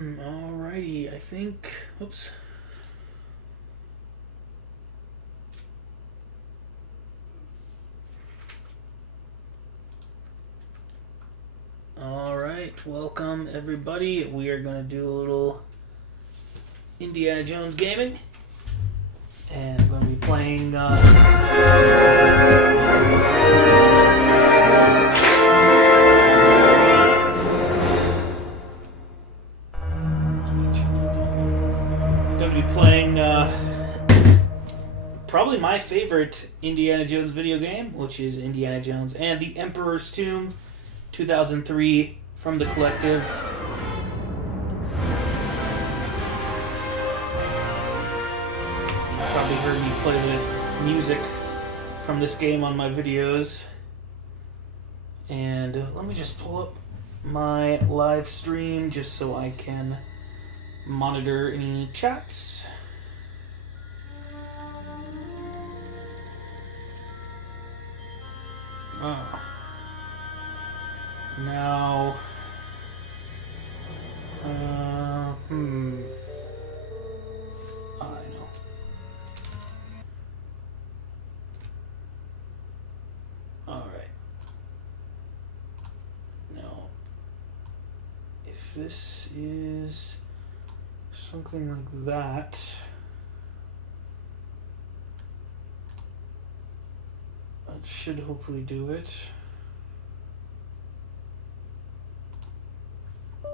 Alrighty, I think. Oops. Alright, welcome everybody. We are going to do a little Indiana Jones gaming. And we're going to be playing. Probably my favorite Indiana Jones video game, which is Indiana Jones and the Emperor's Tomb, 2003, from the Collective. You probably heard me play the music from this game on my videos. And let me just pull up my live stream just so I can monitor any chats. Now, I know. All right. Now, if this is something like that, that should hopefully do it.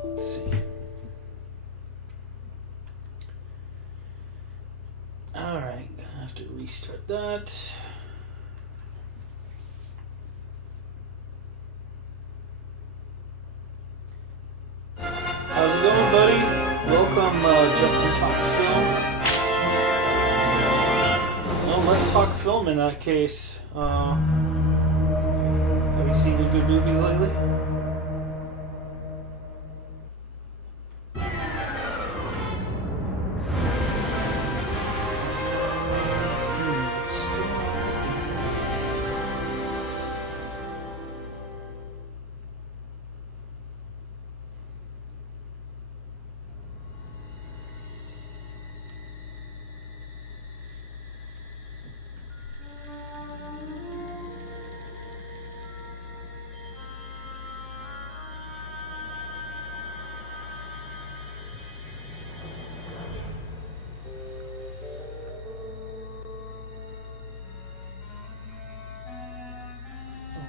Let's see. Alright, gonna have to restart that. How's it going, buddy? Welcome, Justin Talks Film. Well, let's talk film in that case. Have you seen any good movies lately?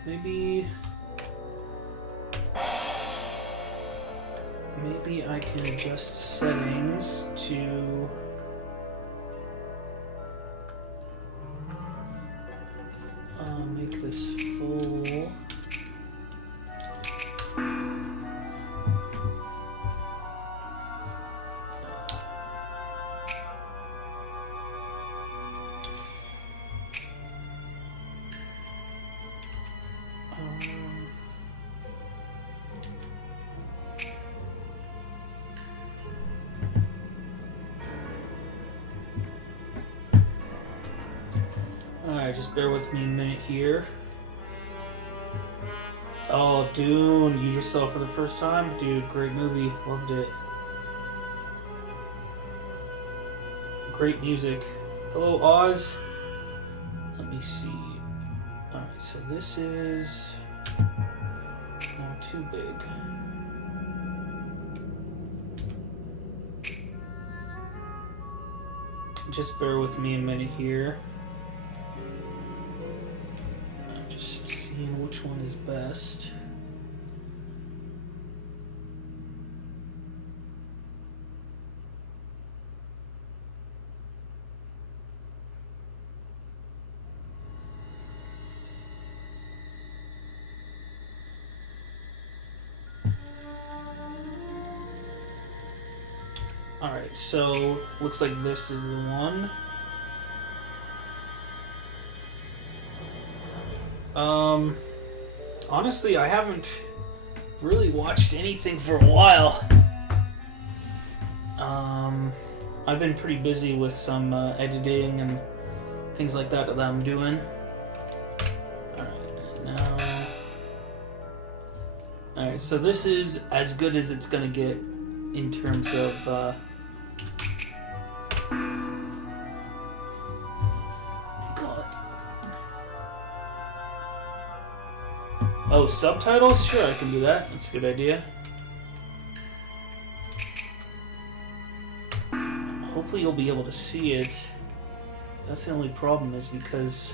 Maybe I can adjust settings to make this full. Alright, just bear with me a minute here. Oh, Dune, you just saw it for the first time? Dude, great movie. Loved it. Great music. Hello, Oz. Let me see. Alright, so this is not too big. Just bear with me a minute here. I'm just seeing which one is best. Alright, so looks like this is the one. Honestly, I haven't really watched anything for a while. I've been pretty busy with some editing and things like that I'm doing. Alright, now... Alright, so this is as good as it's gonna get in terms of what do you call it? Oh, subtitles? Sure, I can do that. That's a good idea. Hopefully you'll be able to see it. That's the only problem, is because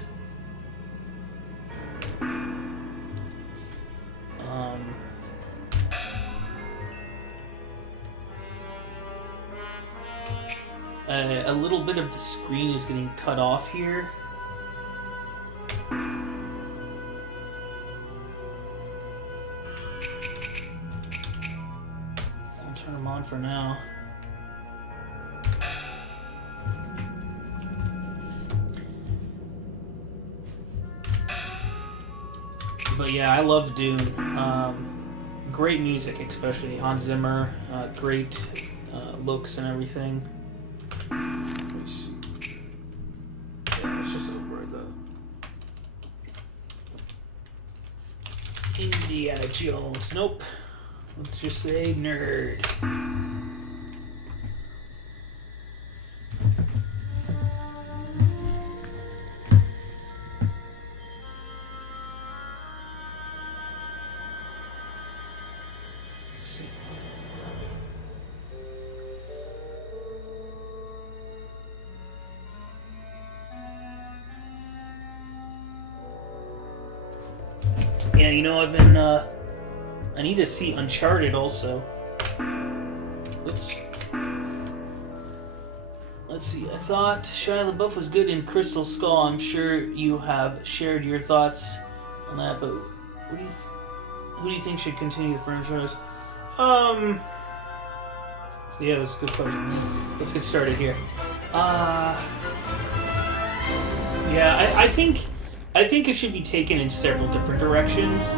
a little bit of the screen is getting cut off here. I'll turn them on for now. But yeah, I love Dune. Great music, especially Hans Zimmer. Great looks and everything. Yeah, let's just override that. Indiana Jones. Nope. Let's just say nerd. Yeah, you know, I've been, I need to see Uncharted also. Oops. Let's see, I thought Shia LaBeouf was good in Crystal Skull. I'm sure you have shared your thoughts on that, but who do you think should continue the franchise? Yeah, that's a good question. Let's get started here. Yeah, I think it should be taken in several different directions.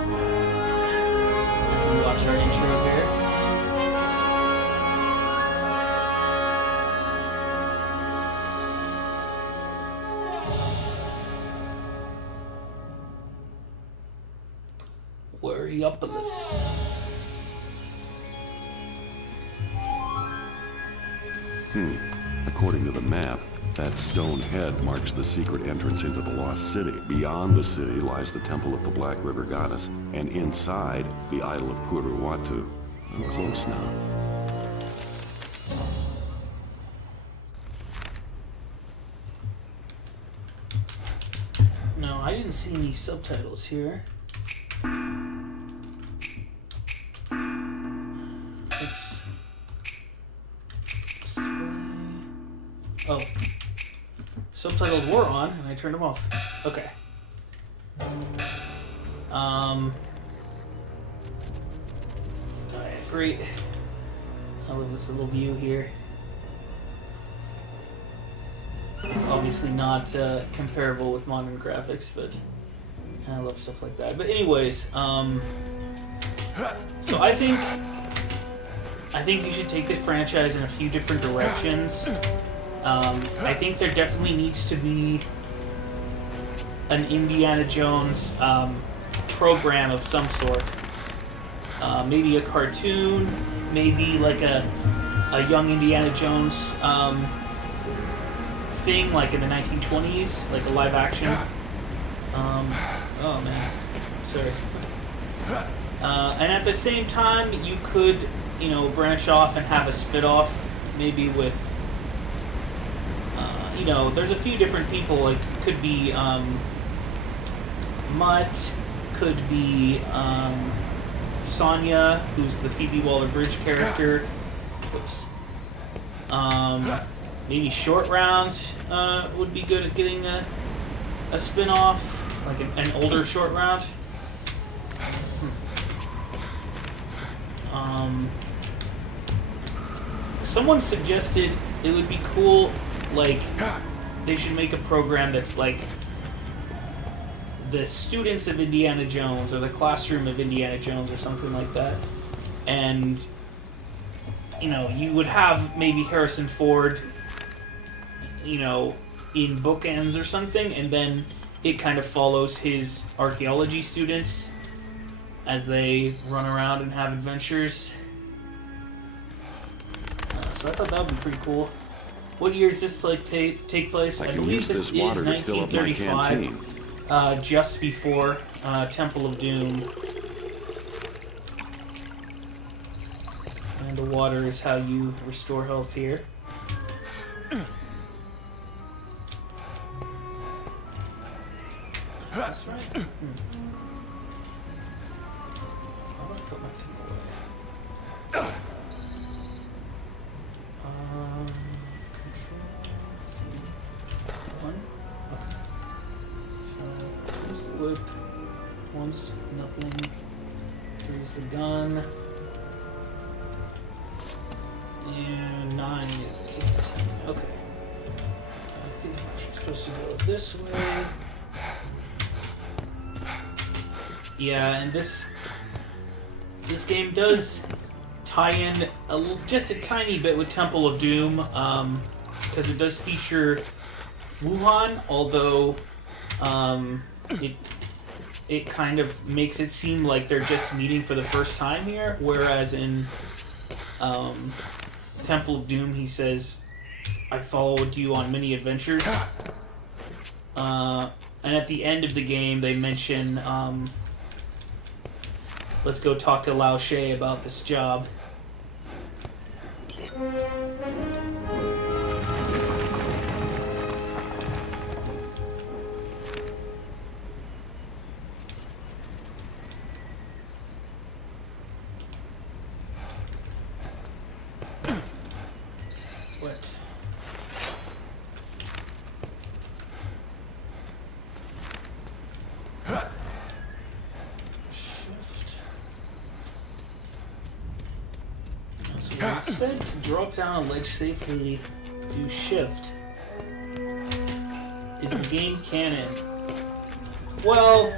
As we watch our intro here. Wariopolis. According to the map, that stone head marks the secret entrance into the Lost City. Beyond the city lies the Temple of the Black River Goddess, and inside, the idol of Kuruwatu. I'm close now. No, I didn't see any subtitles here. Oh. Subtitles were on, and I turned them off. Okay. Alright, great. I love this little view here. It's obviously not comparable with modern graphics, but I love stuff like that. But anyways, so I think you should take this franchise in a few different directions. I think there definitely needs to be an Indiana Jones program of some sort. Maybe a cartoon, maybe like a young Indiana Jones thing, like in the 1920s, like a live action. Oh man, sorry. And at the same time, you could, branch off and have a spit-off, maybe with, there's a few different people, like, could be, Mutt, could be, Sonya, who's the Phoebe Waller-Bridge character. Whoops. Maybe Short Round, would be good at getting a spin-off, like an older Short Round. Someone suggested it would be cool, like, they should make a program that's like the students of Indiana Jones or the classroom of Indiana Jones or something like that. And, you would have maybe Harrison Ford, in bookends or something, and then it kind of follows his archaeology students as they run around and have adventures. so I thought that would be pretty cool. What year does this take place? I I can believe use this this water is to fill up my 1935, just before Temple of Doom. And the water is how you restore health here. Is this right? I'm gonna put my thing away. Controls. One. Okay. So, here's the whip. One's nothing. Here's the gun. And 9 is the guillotine. Okay. I think I'm supposed to go this way. Yeah, and this game does tie in just a tiny bit with Temple of Doom, because it does feature Wuhan, although it kind of makes it seem like they're just meeting for the first time here, whereas in Temple of Doom he says, "I followed you on many adventures." And at the end of the game they mention, let's go talk to Lao She about this job. What? So when it's said to drop down a ledge safely, do shift. Is the game canon? Well,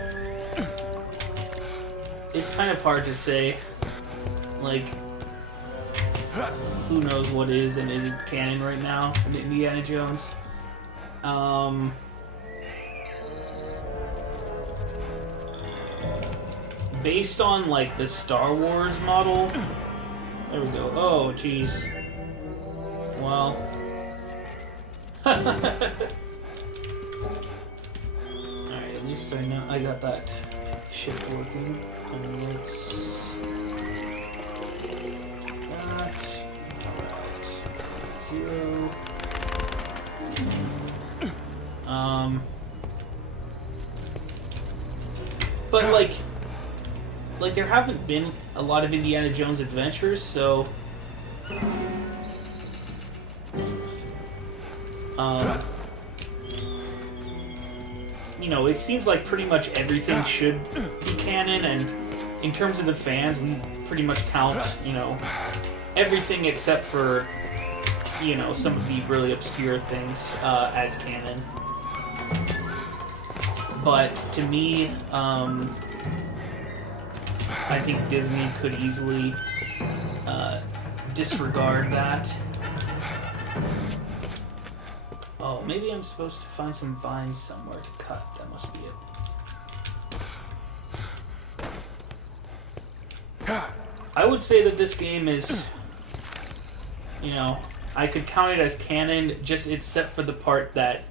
it's kind of hard to say. Like, who knows what is and isn't canon right now in Indiana Jones. Based on, like, the Star Wars model. There we go. Oh, jeez. Well. Alright, at least I know I got that shift working. And let's... that. Alright. 0. But, like there haven't been a lot of Indiana Jones adventures, so you know, it seems like pretty much everything should be canon, and in terms of the fans, we pretty much count, you know, everything except for, you know, some of the really obscure things as canon. But to me, I think Disney could easily disregard that. Oh, maybe I'm supposed to find some vines somewhere to cut. That must be it. I would say that this game is, you know, I could count it as canon, just except for the part that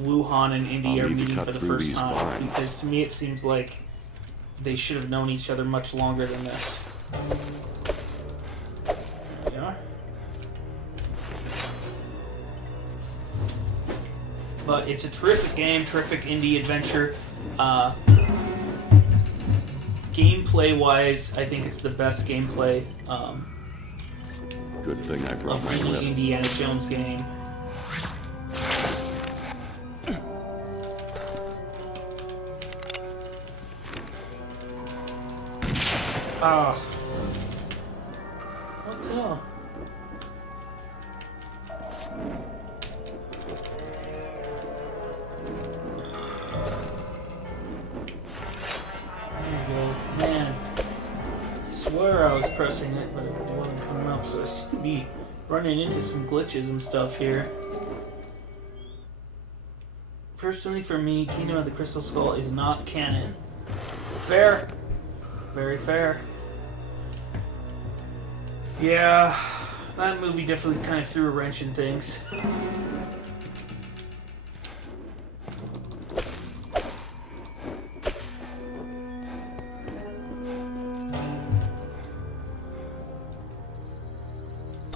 Wuhan and Indy are meeting for the first time. Because to me it seems like they should have known each other much longer than this. There we are. But it's a terrific game, terrific indie adventure. Gameplay-wise, I think it's the best gameplay Good thing I brought of my any whip. Indiana Jones game. Ah. What the hell? There you go. Man. I swear I was pressing it, but it wasn't coming up, so I seem to be running into some glitches and stuff here. Personally, for me, Kingdom of the Crystal Skull is not canon. Fair. Very fair. Yeah, That movie definitely kind of threw a wrench in things.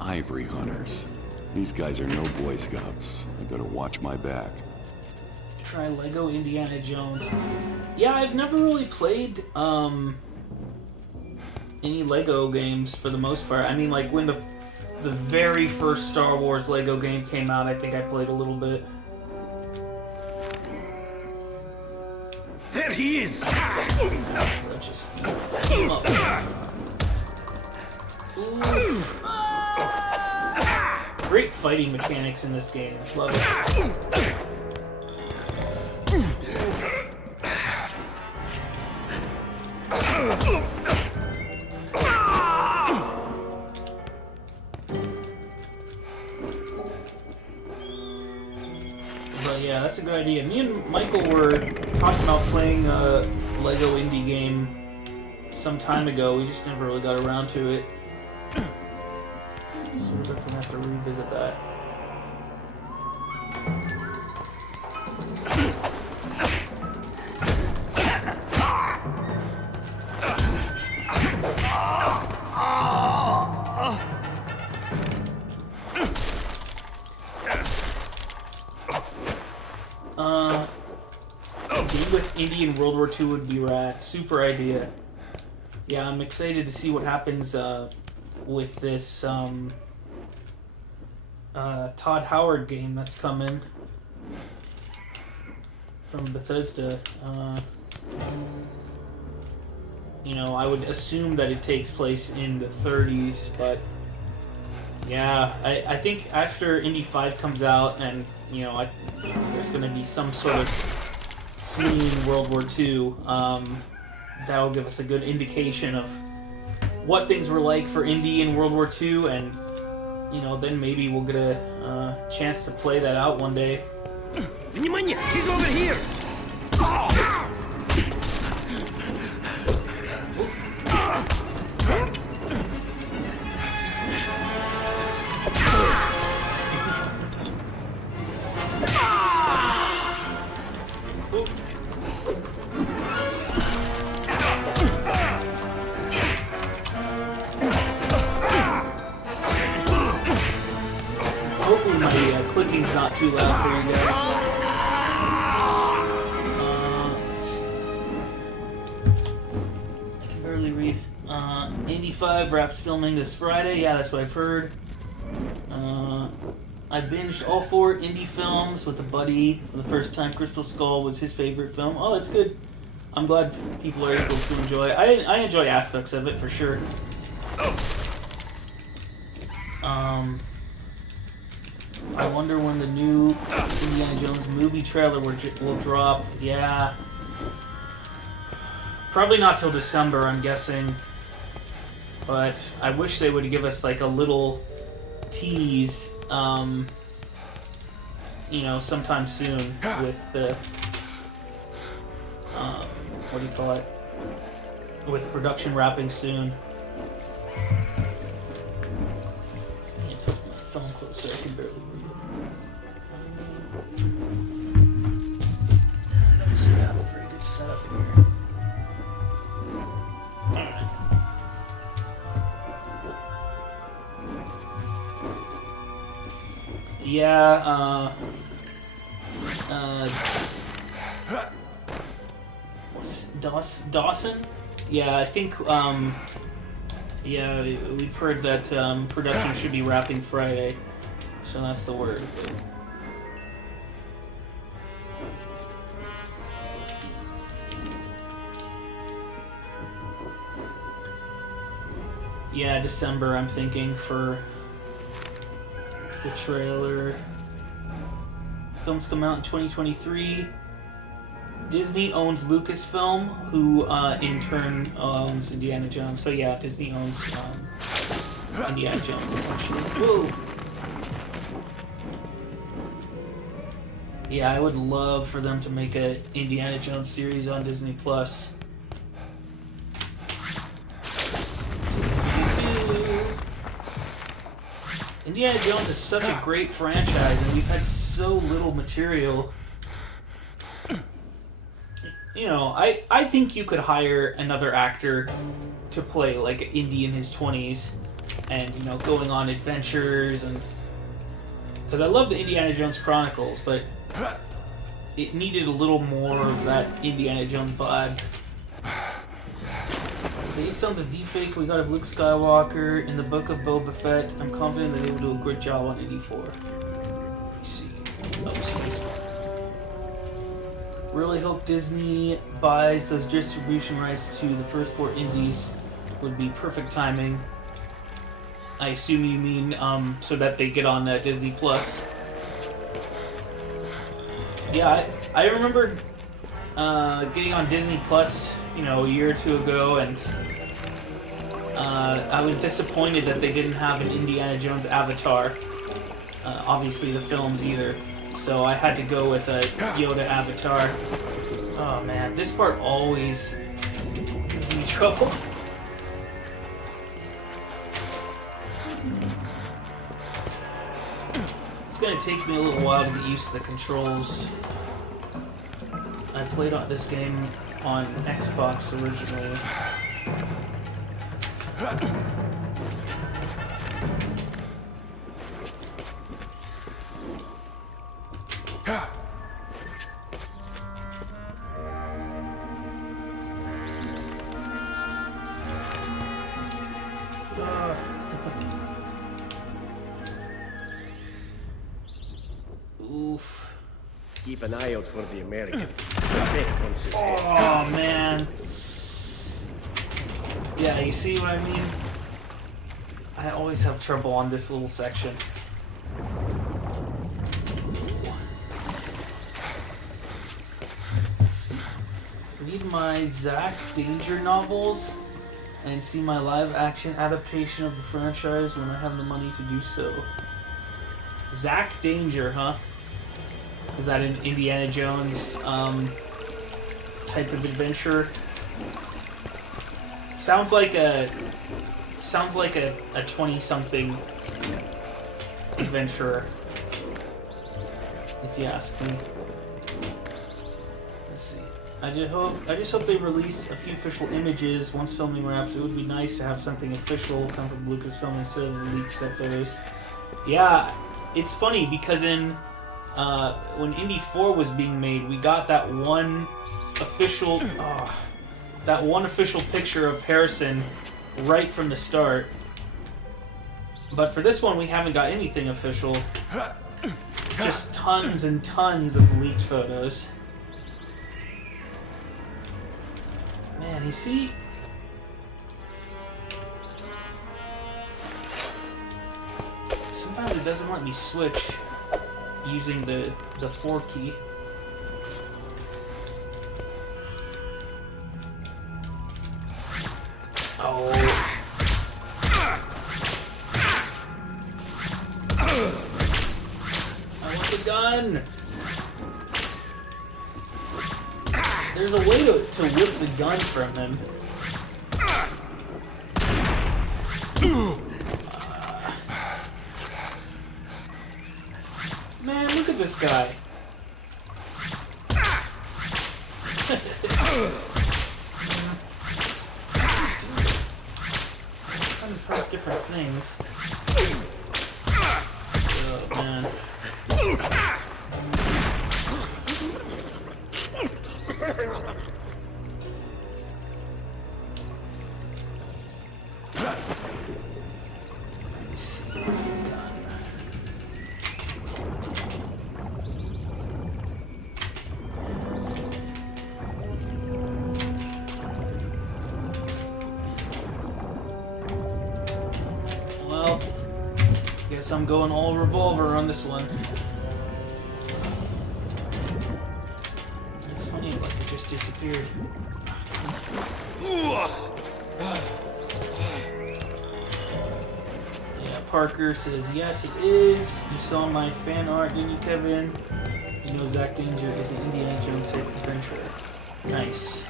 Ivory hunters. These guys are no Boy Scouts. I better watch my back. Try Lego Indiana Jones. Yeah, I've never really played any Lego games for the most part. I mean, like when the very first Star Wars Lego game came out, I think I played a little bit. There he is! Let's just beat him up. Oof. Great fighting mechanics in this game. Love it. But yeah, that's a good idea. Me and Michael were talking about playing a Lego indie game some time ago. We just never really got around to it. So we'll definitely have to revisit that. A game with Indy in World War II would be rad. Super idea. Yeah, I'm excited to see what happens with this Todd Howard game that's coming from Bethesda. You know, I would assume that it takes place in the 30s, but yeah, I think after Indy 5 comes out and, you know, there's going to be some sort of scene in World War II, that'll give us a good indication of what things were like for Indy in World War II, and, you know, then maybe we'll get a chance to play that out one day. Внимание! She's over here! Hopefully my clicking's not too loud for you guys. Let's see. I can barely read. Indy 5 wraps filming this Friday. Yeah, that's what I've heard. I binged all 4 Indy films with a buddy for the first time. Crystal Skull was his favorite film. Oh, that's good. I'm glad people are able to enjoy it. I enjoy aspects of it for sure. I wonder when the new Indiana Jones movie trailer will drop. Yeah. Probably not till December, I'm guessing. But I wish they would give us like a little tease, you know, sometime soon with the, what do you call it? With production wrapping soon. I need to put my phone closer, I can barely read it. Let's see, I have a very good setup here. Alright. Yeah, what's Dawson? Yeah, I think, yeah, we've heard that, production should be wrapping Friday, so that's the word. Yeah, December, I'm thinking, for the trailer. Films come out in 2023. Disney owns Lucasfilm, who in turn owns Indiana Jones. So yeah, Disney owns Indiana Jones, essentially. Whoa! Yeah, I would love for them to make a Indiana Jones series on Disney Plus. Indiana Jones is such a great franchise, and we've had so little material. You know, I think you could hire another actor to play like Indy in his 20s, and you know, going on adventures, and because I love the Indiana Jones Chronicles, but it needed a little more of that Indiana Jones vibe. Based on the deepfake we got of Luke Skywalker in the Book of Boba Fett, I'm confident that they will do a good job on Indy 4. Let me see. Oh, space. Really hope Disney buys those distribution rights to the first 4 Indies. Would be perfect timing. I assume you mean so that they get on Disney Plus. Yeah, I remember getting on Disney Plus, you know, a year or two ago, and I was disappointed that they didn't have an Indiana Jones avatar. Obviously, the films either. So I had to go with a Yoda avatar. Oh man, this part always gets me in trouble. It's gonna take me a little while to get used to the controls. I played on this game on Xbox originally. Oof. Keep an eye out for the American. Big once his head. Oh man. Yeah, you see what I mean? I always have trouble on this little section. Let's see. Read my Zach Danger novels and see my live-action adaptation of the franchise when I have the money to do so. Zach Danger, huh? Is that an Indiana Jones type of adventure? Sounds like a 20-something adventurer, if you ask me. Let's see. I just hope they release a few official images once filming wraps. It would be nice to have something official come from Lucasfilm instead of the leaked set photos. Yeah, it's funny because when Indy 4 was being made, we got that one official picture of Harrison right from the start. But for this one, we haven't got anything official. Just tons and tons of leaked photos. Man, you see? Sometimes it doesn't let me switch using the 4 key. Oh. I want the gun. There's a way to whip the gun from him. Man, look at this guy. I'm trying to press different things. Oh, man. Let me see. Where's the gun? Well, guess I'm going all revolver on this one. It's funny, like it just disappeared. Yeah, Parker says, yes, it is. You saw my fan art, didn't you, Kevin? You know Zach Danger is an Indiana Jones type adventurer. Nice.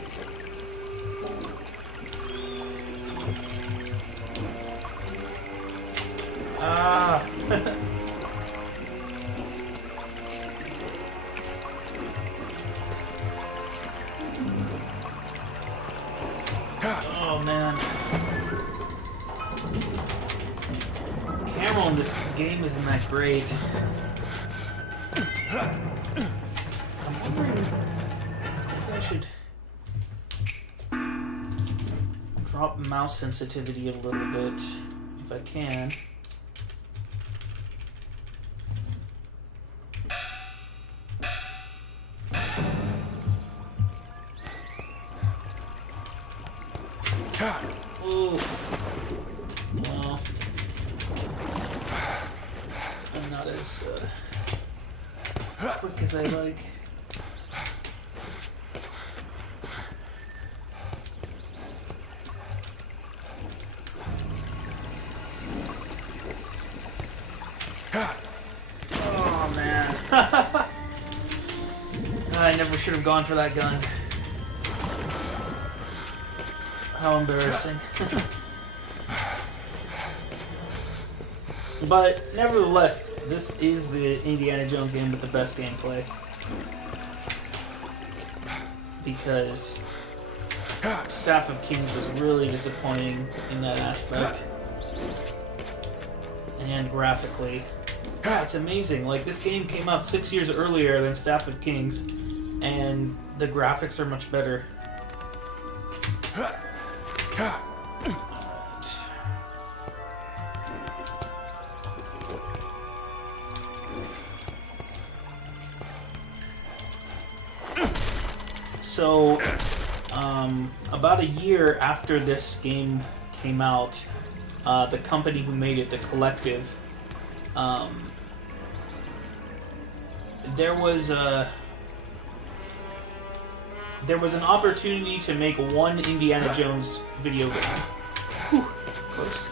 Ah! alone, this game isn't that great. I'm wondering, maybe I should drop mouse sensitivity a little bit, if I can. Oof. Well, I'm not as quick as I like. Oh man. I never should have gone for that gun. How embarrassing. But nevertheless, this is the Indiana Jones game with the best gameplay. Because Staff of Kings was really disappointing in that aspect. And graphically. It's amazing. Like, this game came out 6 years earlier than Staff of Kings, and the graphics are much better. So, about a year after this game came out, the company who made it, the Collective, there was an opportunity to make one Indiana Jones video game. Whew, close.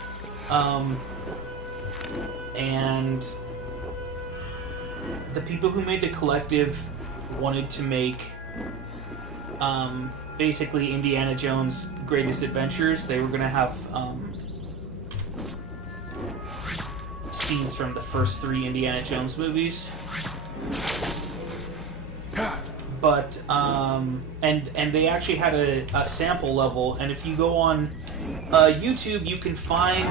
And the people who made the Collective wanted to make basically Indiana Jones' Greatest Adventures. They were going to have scenes from the first 3 Indiana Jones movies. But and they actually had a sample level, and if you go on YouTube, you can find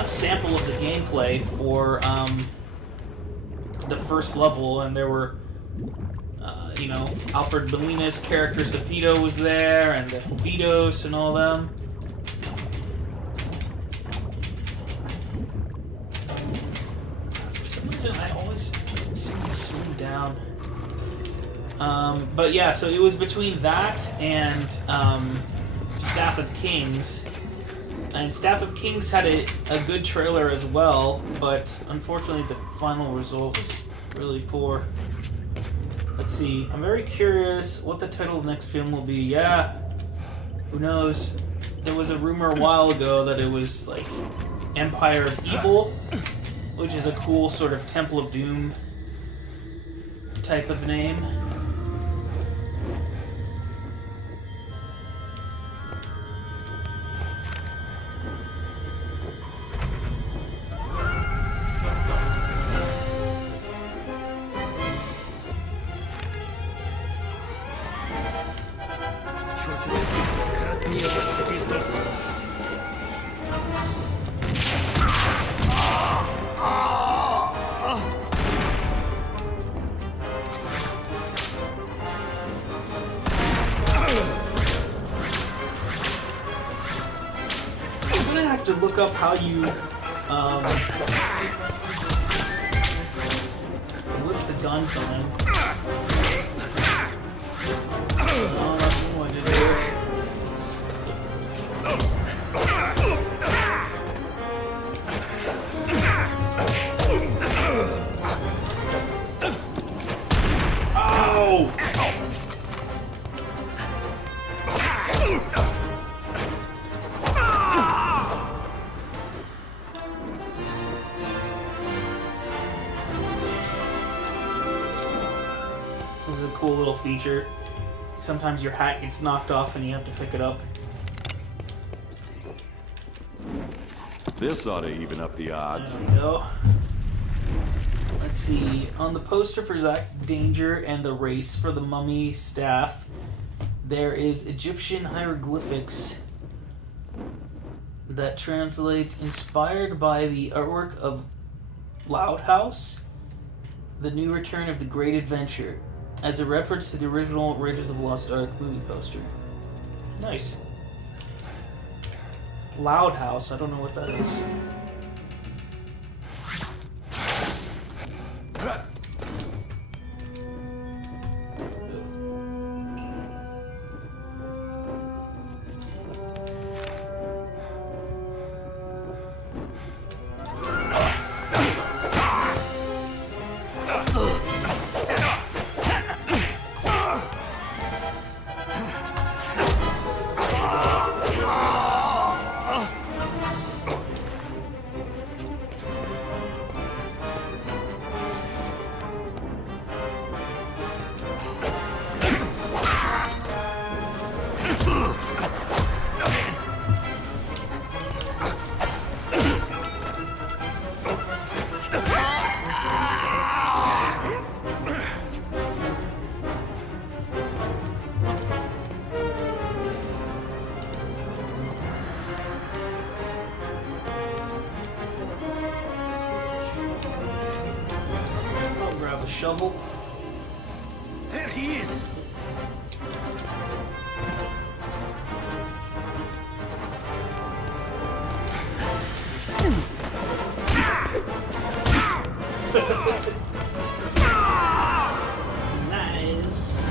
a sample of the gameplay for the first level, and there were Alfred Molina's character Zepito was there, and the Vitos and all them. For some reason, I always seem to swing down. But yeah, so it was between that and Staff of Kings. And Staff of Kings had a good trailer as well, but unfortunately the final result was really poor. Let's see, I'm very curious what the title of the next film will be. Yeah, who knows? There was a rumor a while ago that it was like Empire of Evil, which is a cool sort of Temple of Doom type of name. To look up how you whip the gun gun. Oh, that's what I did there. Oh! This is a cool little feature. Sometimes your hat gets knocked off and you have to pick it up. This ought to even up the odds. There we go. Let's see. On the poster for Zack Danger and the race for the Mummy staff, there is Egyptian hieroglyphics that translates inspired by the artwork of Loud House, the new return of the Great Adventure, as a reference to the original Raiders of the Lost Ark movie poster. Nice. Loud House, I don't know what that is. Shovel. There he is. Nice.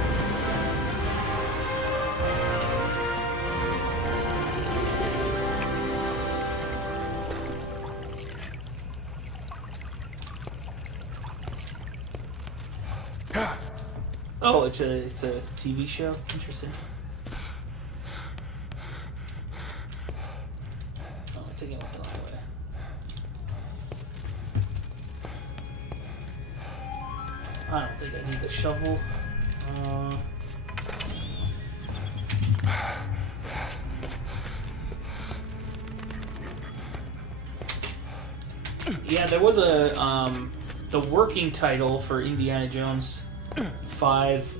Oh, it's a TV show? Interesting. Oh, I think I went the wrong way. I don't think I need the shovel. Yeah, there was a the working title for Indiana Jones 5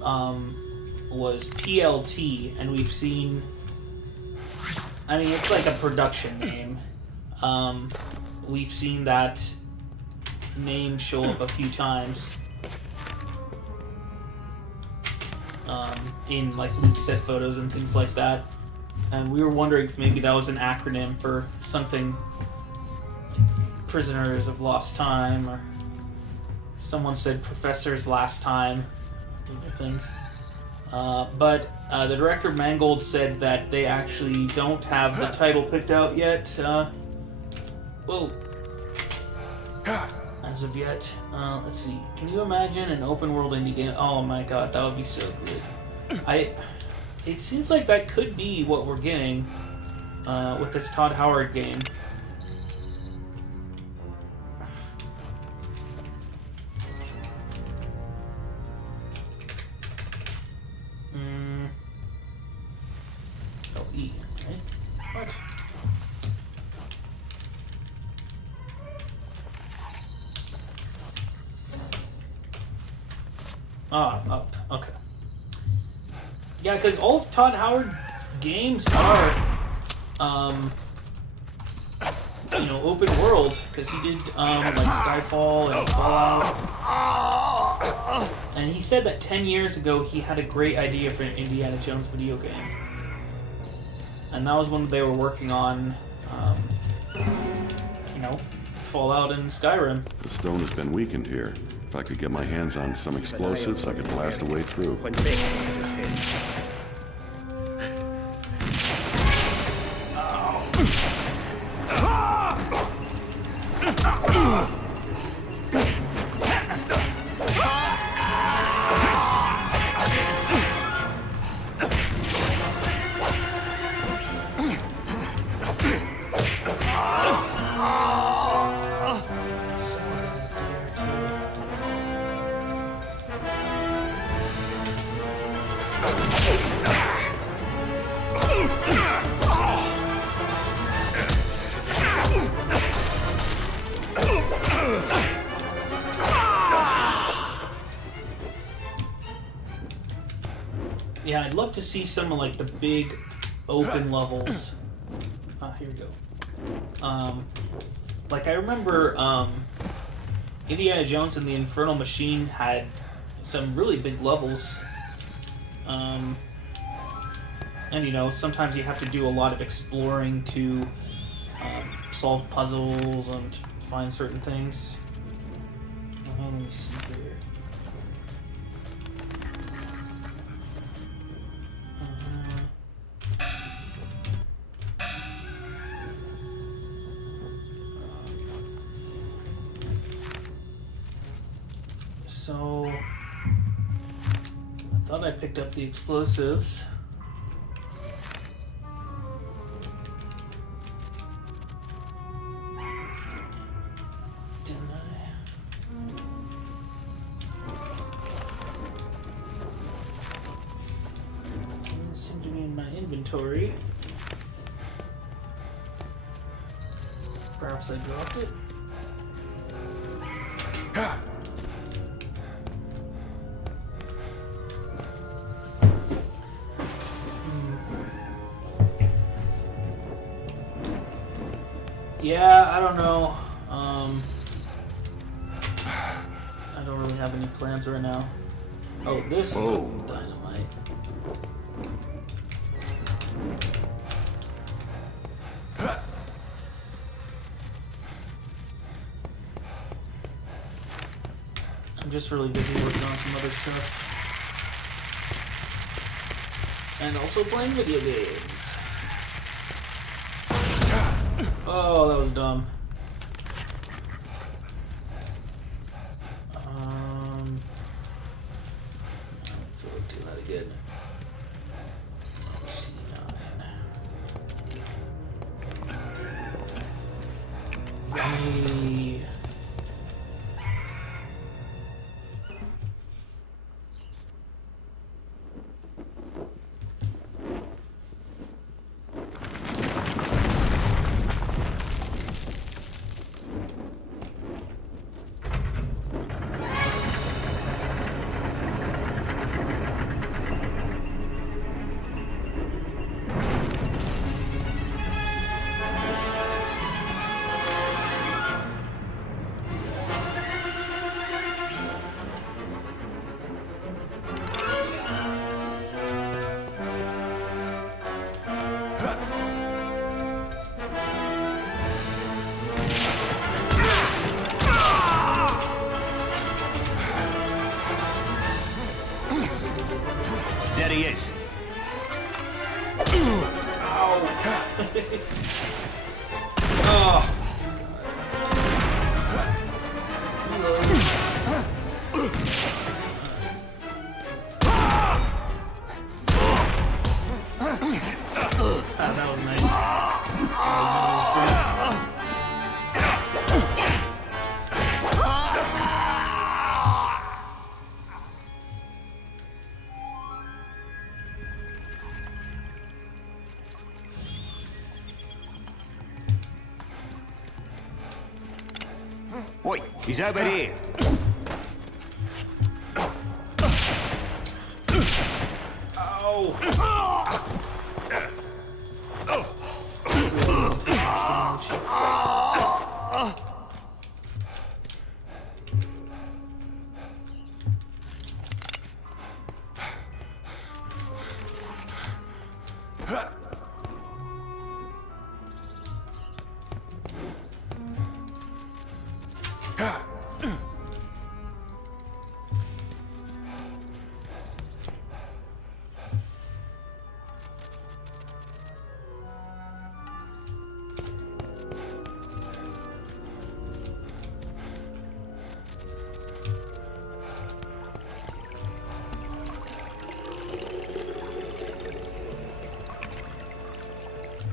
was PLT, and we've seen, I mean, it's like a production name. We've seen that name show up a few times in like leaked set photos and things like that, and we were wondering if maybe that was an acronym for something like Prisoners of Lost Time, or someone said Professor's Last Time, things. But the director Mangold said that they actually don't have the title picked out yet. Whoa. As of yet. Let's see. Can you imagine an open world indie game? Oh my god, that would be so good. It seems like that could be what we're getting with this Todd Howard game. Oh, E, right? What? Ah, up. Okay. Yeah, because all of Todd Howard games are, you know, open world. Because he did, like Skyfall and Fallout. And he said that 10 years ago he had a great idea for an Indiana Jones video game. And that was when they were working on, you know, Fallout and Skyrim. The stone has been weakened here. If I could get my hands on some explosives, I could blast a way through. Yeah, I'd love to see some of like the big open levels. Ah, here we go. Like I remember, Indiana Jones and the Infernal Machine had some really big levels. And you know, sometimes you have to do a lot of exploring to solve puzzles and find certain things. Let me see here. So I thought I picked up the explosives. Didn't I? Didn't seem to be in my inventory. Perhaps I dropped it. Yeah, I don't know. I don't really have any plans right now. Oh, this is dynamite. I'm just really busy working on some other stuff. And also playing video games. Oh, that was dumb. I don't feel like doing that again. Let's see, 9. Yummy. There he is. Oh. That was nice. Oi, he's over here.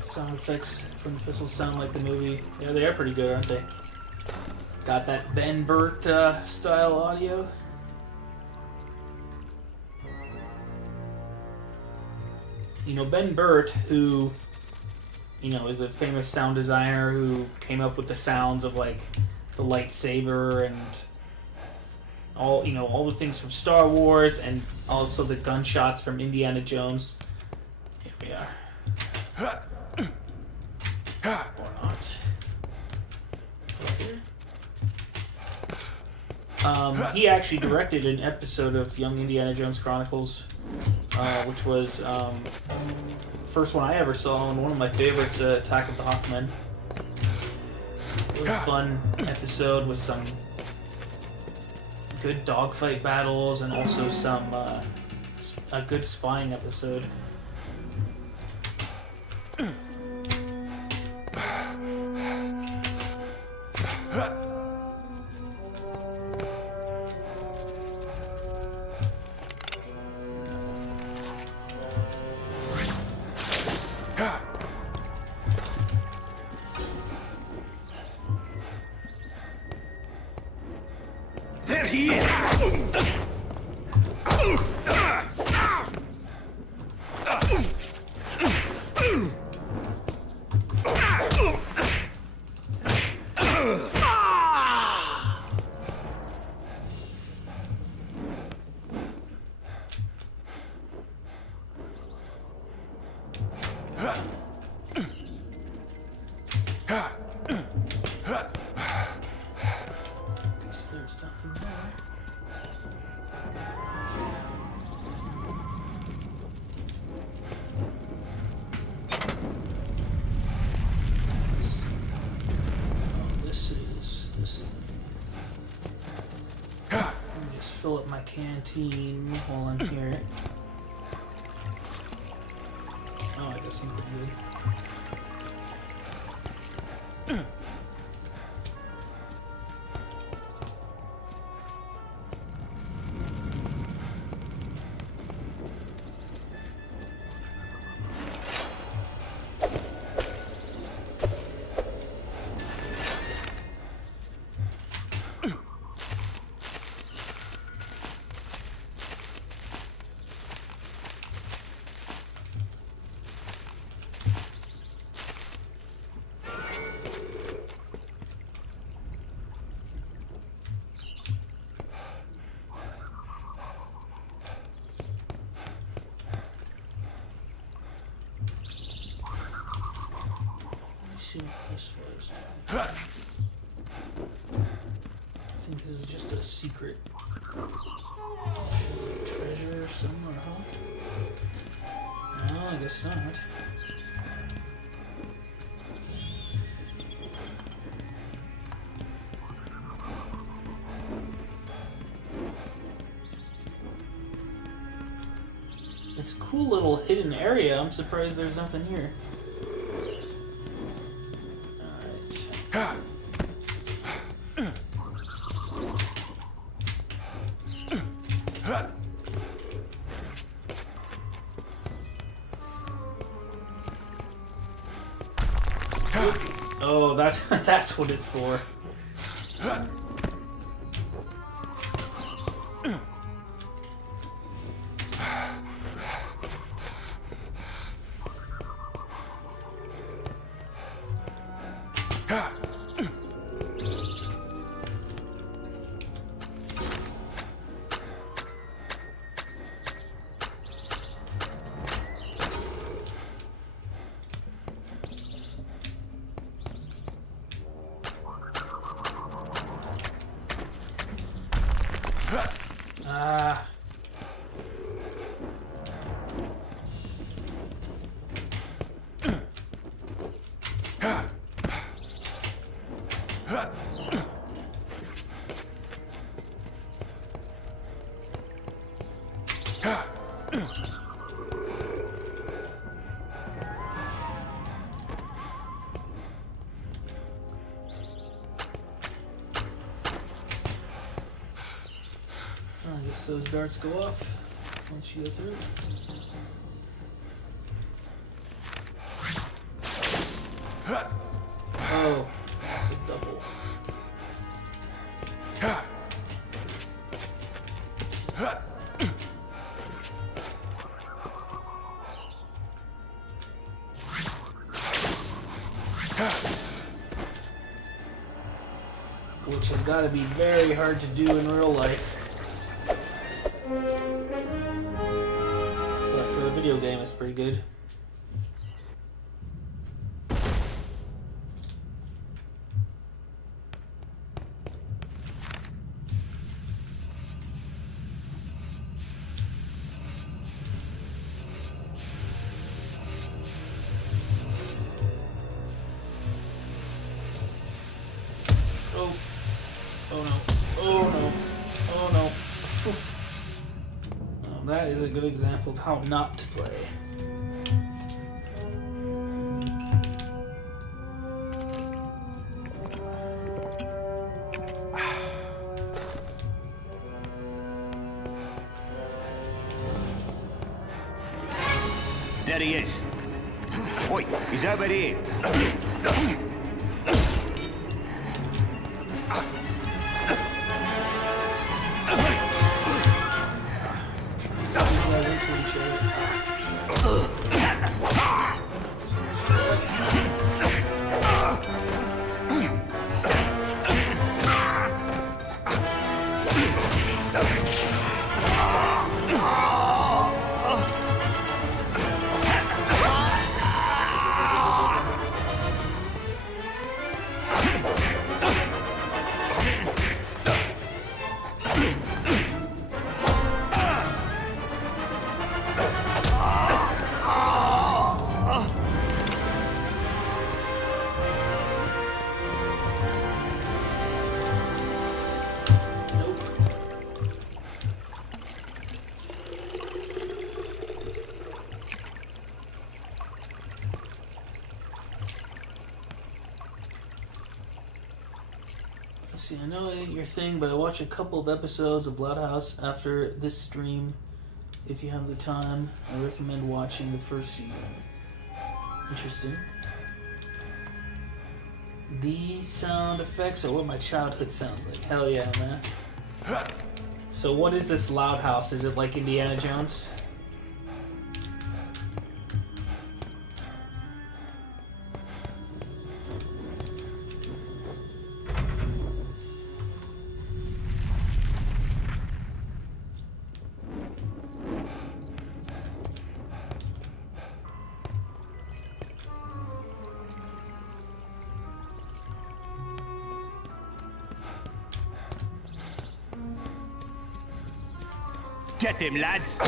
Sound effects from the pistol sound like the movie. Yeah, they are pretty good, aren't they? Got that Ben Burt style audio. You know, Ben Burt, who, you know, is a famous sound designer who came up with the sounds of like the lightsaber and all, you know, all the things from Star Wars and also the gunshots from Indiana Jones. Here we are. Or not. He actually directed an episode of Young Indiana Jones Chronicles, which was first one I ever saw, and one of my favorites, Attack of the Hawkmen. It was a fun episode with some good dogfight battles and also some a good spying episode. There he is! There's nothing there. This is this thing. Let me just fill up my canteen while I'm here. Oh, I got something good. See what this was. I think this is just a secret treasure somewhere, huh? No, I guess not. It's a cool little hidden area. I'm surprised there's nothing here. Oh, that's what it's for. Ah. I guess those darts go off once you go through. Oh, that's a double. Which has got to be very hard to do in real life. But for a video game, it's pretty good. Oh. Oh no. Oh no. Oh no. Well, that is a good example of how not to play. There he is. Oi, he's over here. These guys into each other. Let's see, I know it ain't your thing, but I watched a couple of episodes of Bloodhouse after this stream. If you have the time, I recommend watching the first season. Interesting. These sound effects are what my childhood sounds like. Hell yeah, man. So what is this loud house? Is it like Indiana Jones? Get him, lads.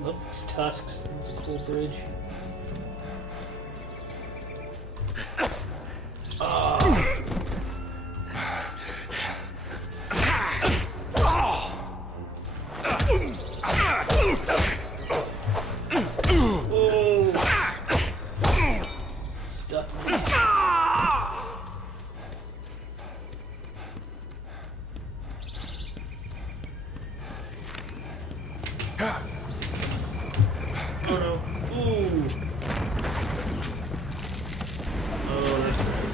Look, these tusks. That's a cool bridge. Stuck me. Oh no. Ooh. Oh, that's right.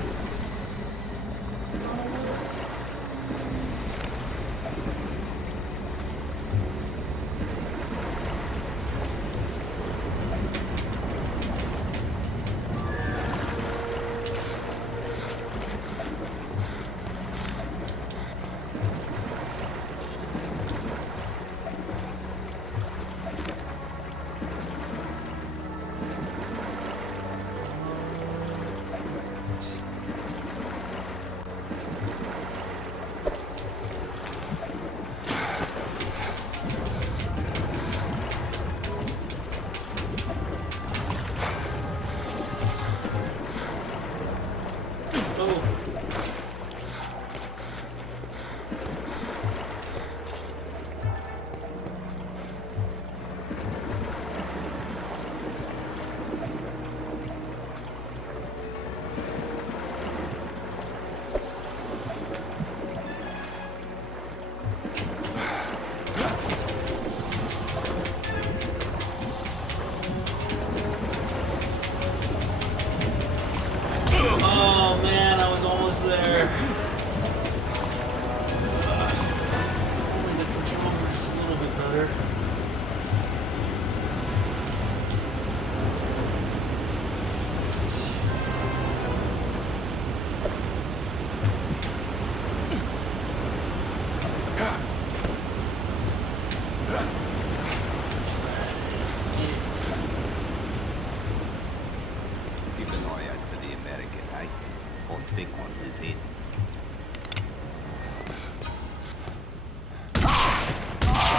big ones is hidden.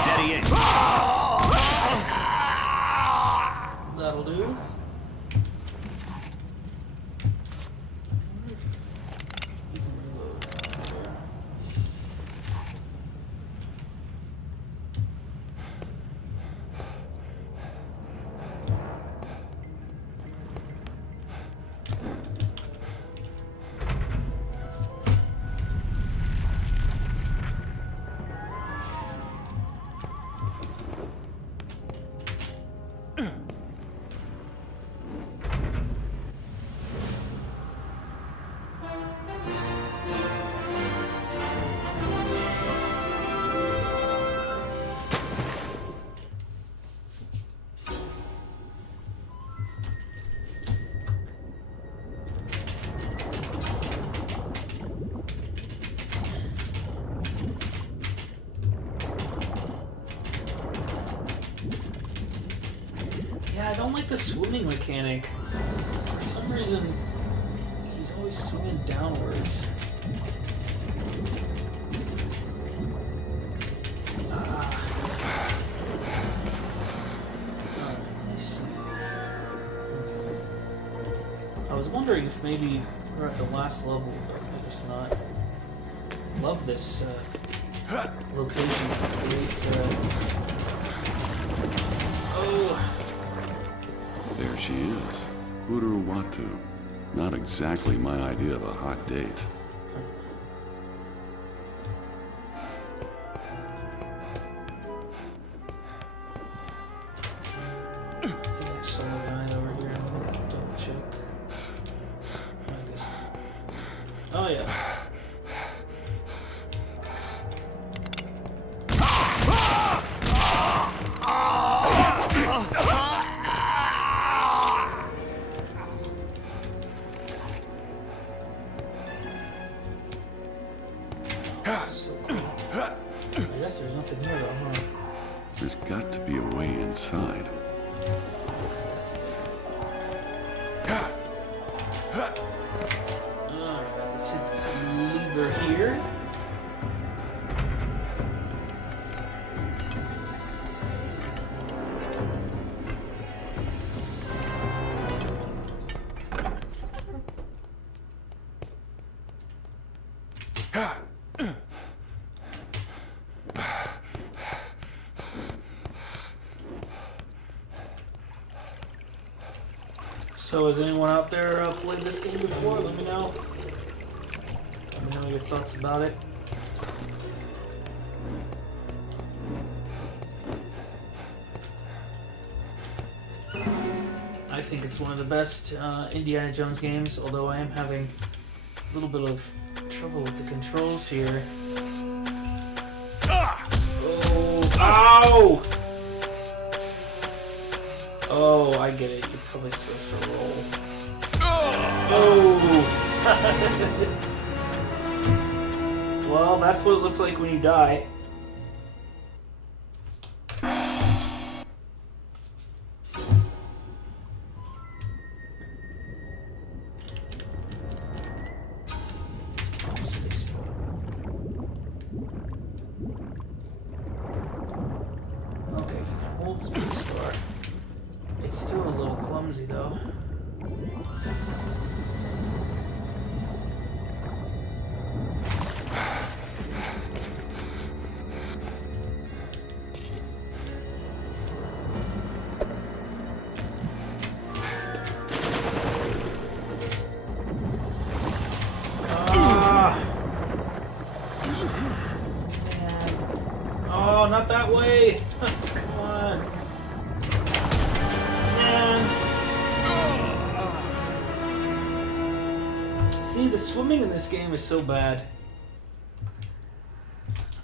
There he is. That'll do. You can reload. Yeah. Yeah, I don't like the swimming mechanic. For some reason, he's always swimming downwards. Alright, let me see. Okay. I was wondering if maybe we're at the last level, but I guess not. Love this location. Great, oh. There she is. Uru-Watu. Not exactly my idea of a hot date. I think I saw a guy over here. I'm gonna double check. I guess. Oh yeah. So cool. I guess there's nothing here though, huh? There's got to be a way inside. Alright, let's hit this lever here. So has anyone out there played this game before? Let me know. Let me know your thoughts about it. I think it's one of the best Indiana Jones games, although I am having a little bit of trouble with the controls here. Oh, ow! Oh, I get it. You're probably supposed to roll. Oh! Well, that's what it looks like when you die. Oh, space bar. Okay, you can hold space bar. It's still a little clumsy, though. Man. Oh, not that way! Come on. See, the swimming in this game is so bad.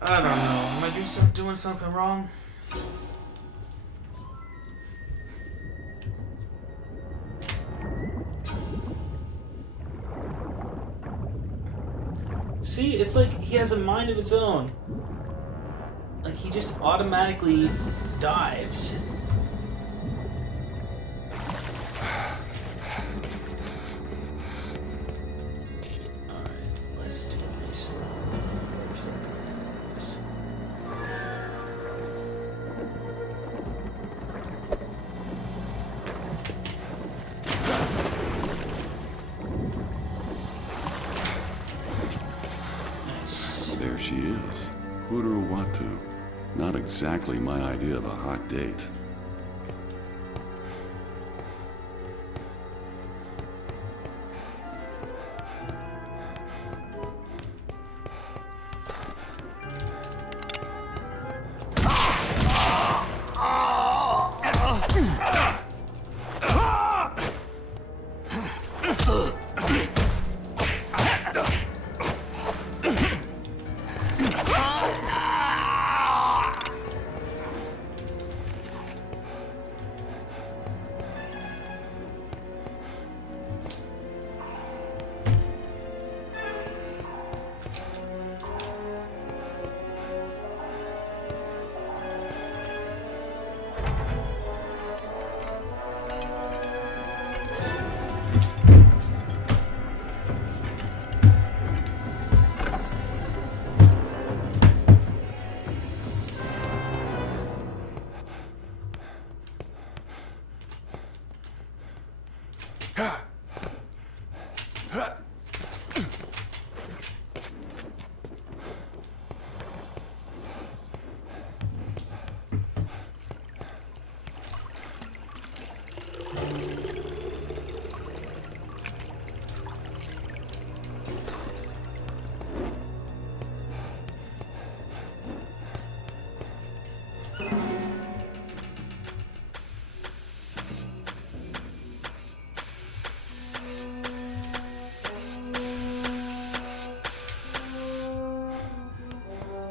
I don't know. Am I doing something wrong? See, it's like he has a mind of its own. Like he just automatically dives. she is. Kuruwatu. Not exactly my idea of a hot date.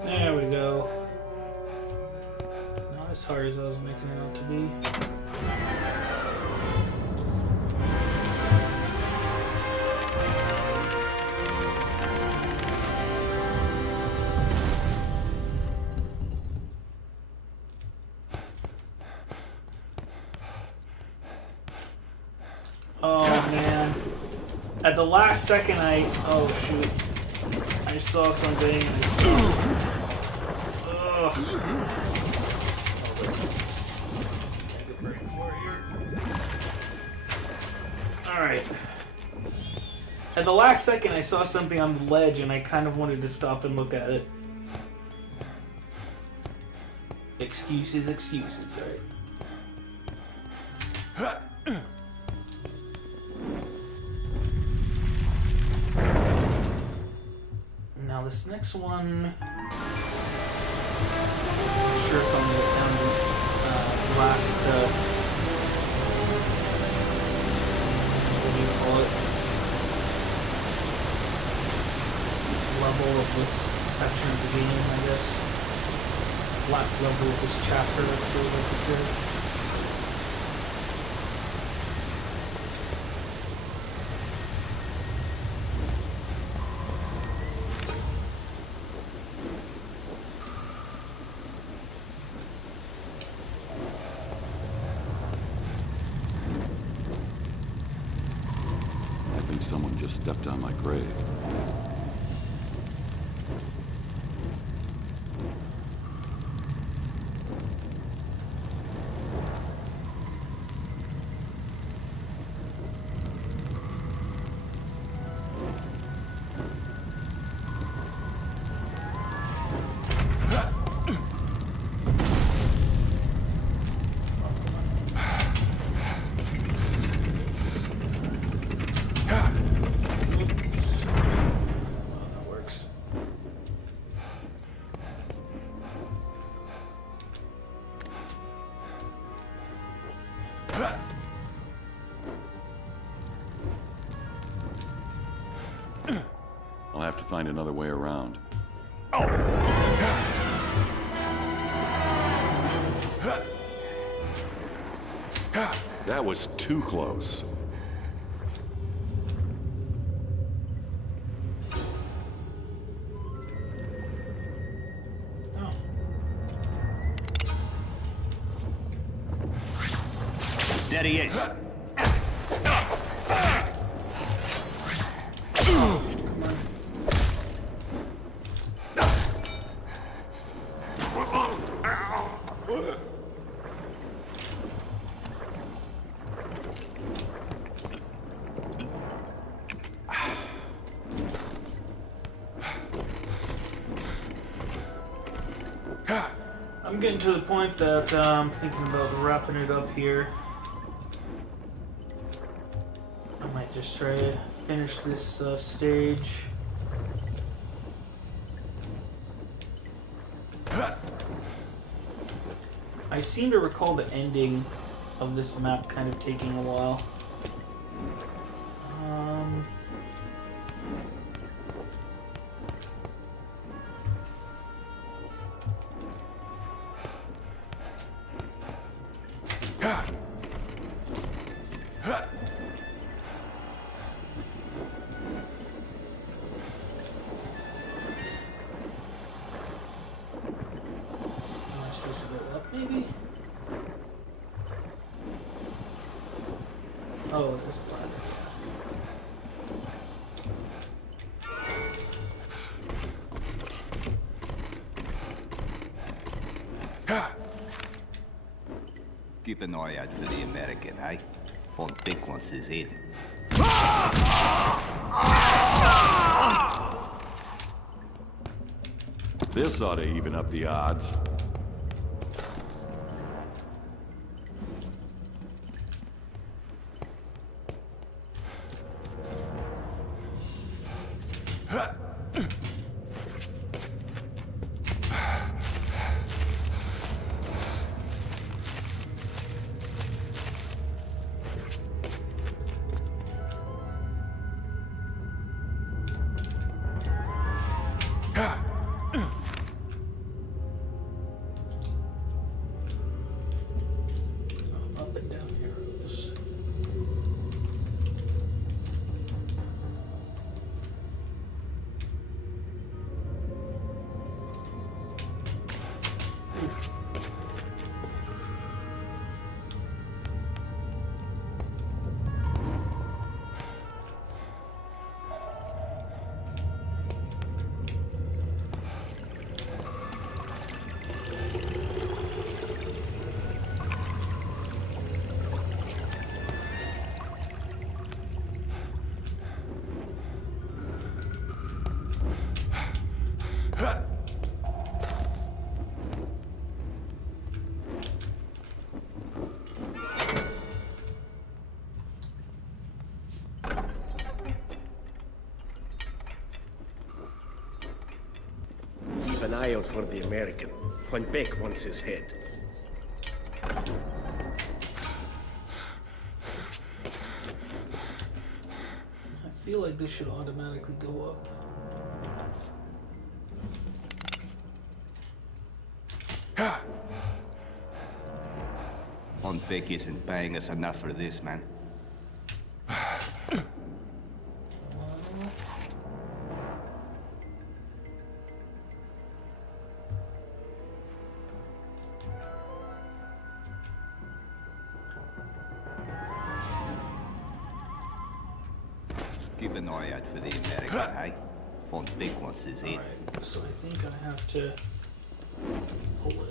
There we go. Not as hard as I was making it out to be. Oh man. At the last second oh shoot. I saw something and I saw let's take a break for it here. Alright. At the last second I saw something on the ledge and I kind of wanted to stop and look at it. Excuses, right? Now this next one, I'm not sure if I'm going to down the last, what do you call it, level of this section of the game, I guess. Last level of this chapter, I suppose I could say. Someone just stepped on my grave. I'll have to find another way around. That was too close. There he is. I'm getting to the point that I'm thinking about wrapping it up here. I might just try to finish this stage. I seem to recall the ending of this map kind of taking a while. Maybe? Oh, there's a ladder. Keep an eye out for the American, eh? Von Dick wants his head. This ought to even up the odds. Up and down arrows. Keep an eye out for the American. When Beck wants his head. I feel like this should automatically go up. Von Dick isn't paying us enough for this, man. Keep an eye out for the American, eh? Von Dick wants his head. Alright, so I think I have to pull it in wrong.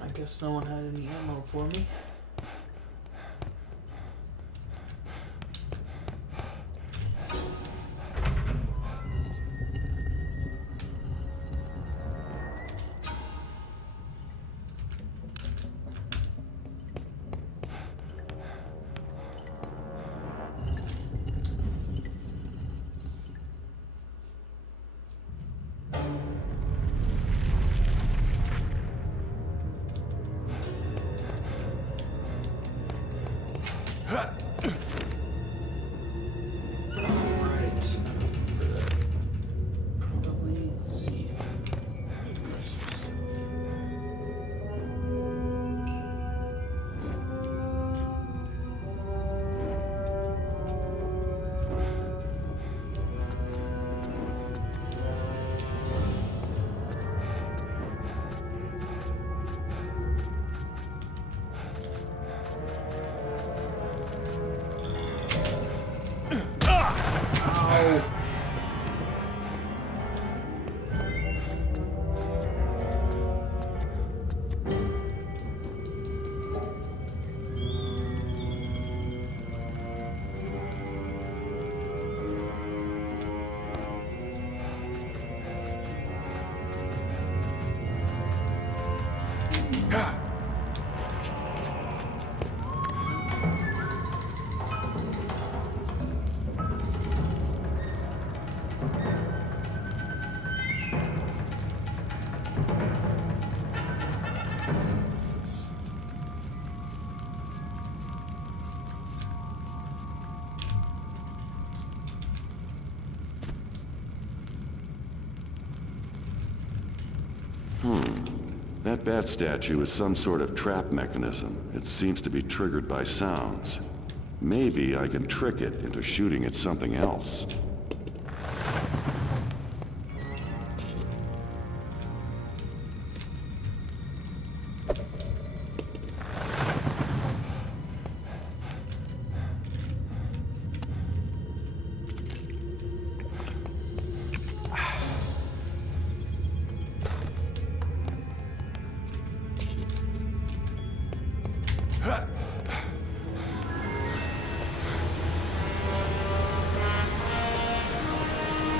I guess no one had any ammo for me. Right. Probably, let's see. Press for stealth. That bat statue is some sort of trap mechanism. It seems to be triggered by sounds. Maybe I can trick it into shooting at something else.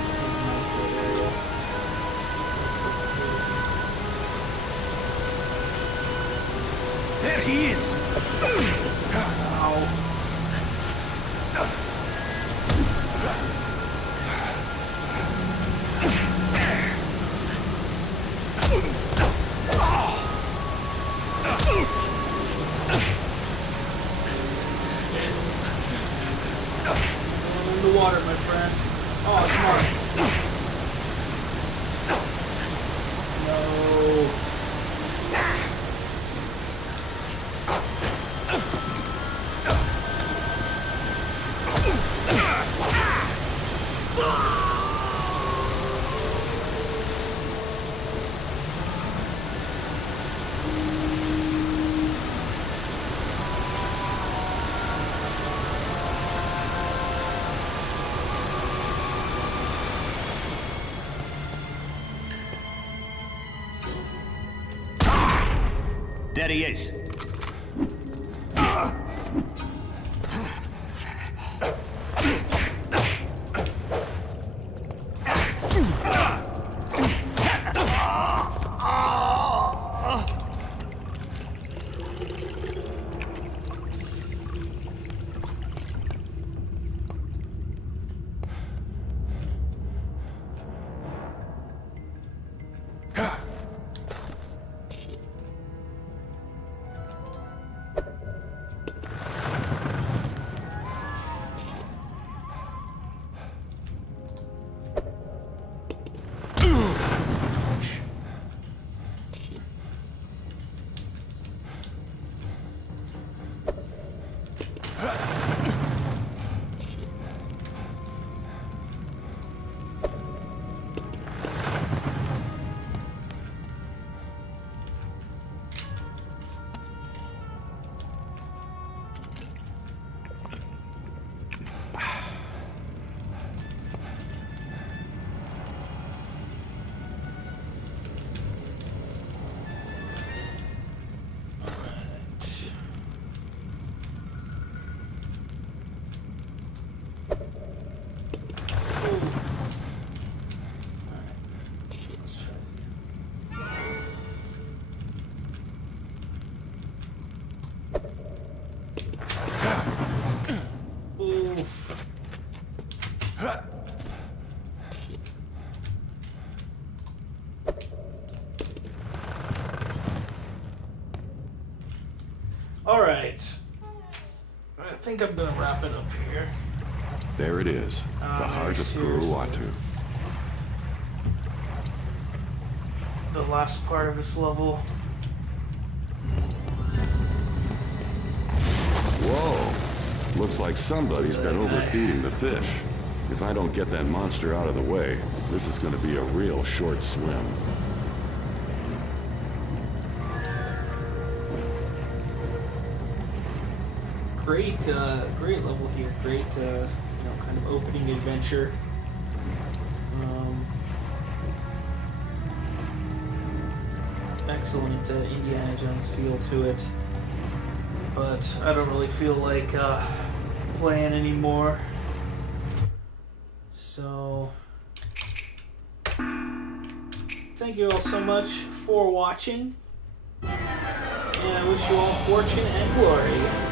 This is a nice little area. There he is! Ow. In the water, my friend. Oh, come on. No. There he is. Oof. All right. I think I'm gonna wrap it up here. There it is, the heart of seriously. Kuruwatu. The last part of this level. Whoa! Looks like somebody's been overfeeding the fish. If I don't get that monster out of the way, this is going to be a real short swim. Great, great level here. Great, kind of opening adventure. Excellent Indiana Jones feel to it, but I don't really feel like playing anymore. So, thank you all so much for watching, and I wish you all fortune and glory.